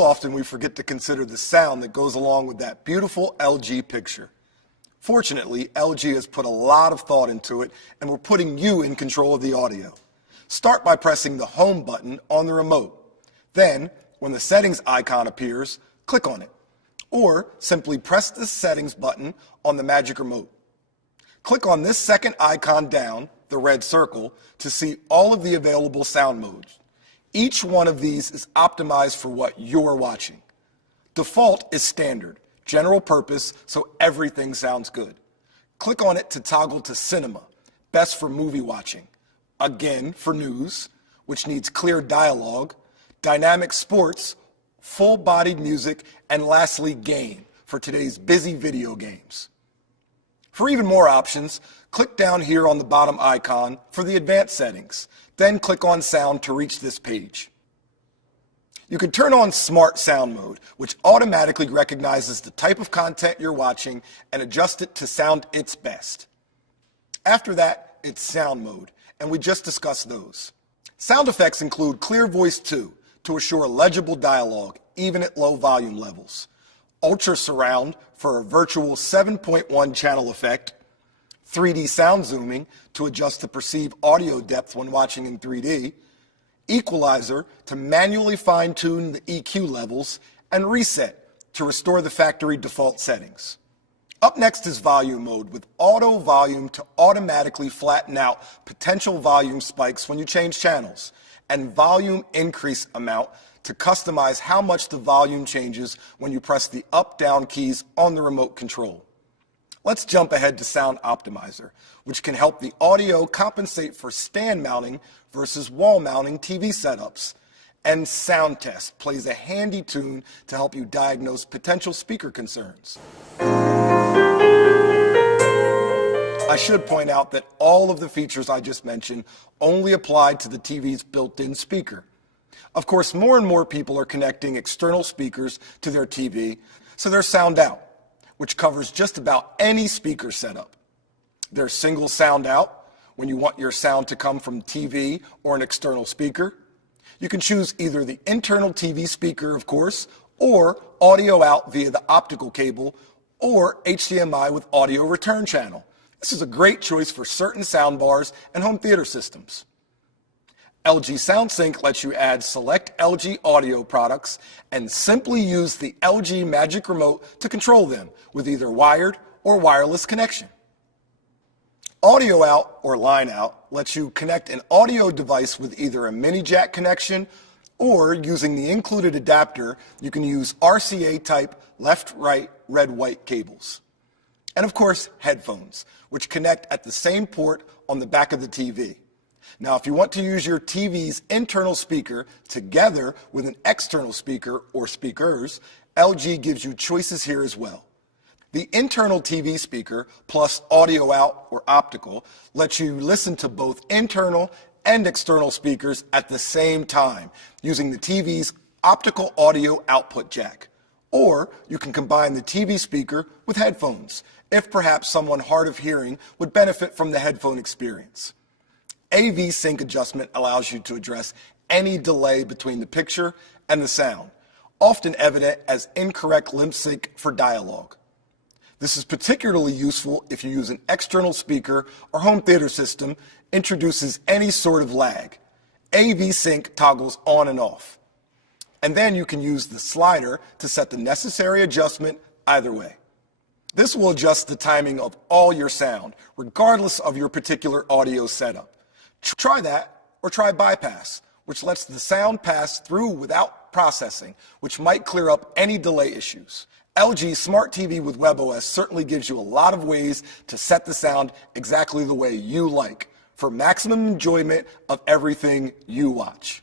Too often we forget to consider the sound that goes along with that beautiful LG picture. Fortunately, LG has put a lot of thought into it, and we're putting you in control of the audio. Start by pressing the Home button on the remote. Then, when the Settings icon appears, click on it. Or simply press the Settings button on the Magic Remote. Click on this second icon down, the red circle, to see all of the available sound modes. Each one of these is optimized for what you're watching. Default is standard, general purpose, so everything sounds good. Click on it to toggle to Cinema, best for movie watching. Again, for news, which needs clear dialogue, dynamic sports, full-bodied music, and lastly, game, for today's busy video games. For even more options, click down here on the bottom icon for the advanced settings, then click on Sound to reach this page. You can turn on Smart Sound Mode, which automatically recognizes the type of content you're watching and adjust it to sound its best. After that, it's Sound Mode, and we just discussed those. Sound effects include Clear Voice 2 to assure legible dialogue, even at low volume levels. Ultra Surround for a virtual 7.1 channel effect. 3D sound zooming to adjust the perceived audio depth when watching in 3D. Equalizer to manually fine-tune the EQ levels. And Reset to restore the factory default settings. Up next is Volume Mode with Auto Volume to automatically flatten out potential volume spikes when you change channels, and Volume Increase Amount to customize how much the volume changes when you press the up-down keys on the remote control. Let's jump ahead to Sound Optimizer, which can help the audio compensate for stand mounting versus wall mounting TV setups. And Sound Test plays a handy tune to help you diagnose potential speaker concerns. I should point out that all of the features I just mentioned only apply to the TV's built-in speaker. Of course, more and more people are connecting external speakers to their TV, so there's Sound Out, which covers just about any speaker setup. There's Single Sound Out, when you want your sound to come from TV or an external speaker. You can choose either the internal TV speaker, of course, or audio out via the optical cable, or HDMI with audio return channel. This is a great choice for certain soundbars and home theater systems. LG SoundSync lets you add select LG audio products and simply use the LG Magic Remote to control them with either wired or wireless connection. Audio Out or Line Out lets you connect an audio device with either a mini jack connection, or using the included adapter, you can use RCA type left-right red-white cables. And of course, headphones, which connect at the same port on the back of the TV. Now, if you want to use your TV's internal speaker together with an external speaker or speakers, LG gives you choices here as well. The internal TV speaker plus audio out or optical lets you listen to both internal and external speakers at the same time using the TV's optical audio output jack. Or you can combine the TV speaker with headphones if perhaps someone hard of hearing would benefit from the headphone experience. AV sync adjustment allows you to address any delay between the picture and the sound, often evident as incorrect lip sync for dialogue. This is particularly useful if you use an external speaker or home theater system introduces any sort of lag. AV sync toggles on and off. And then you can use the slider to set the necessary adjustment either way. This will adjust the timing of all your sound, regardless of your particular audio setup. Try that, or try Bypass, which lets the sound pass through without processing, which might clear up any delay issues. LG Smart TV with WebOS certainly gives you a lot of ways to set the sound exactly the way you like, for maximum enjoyment of everything you watch.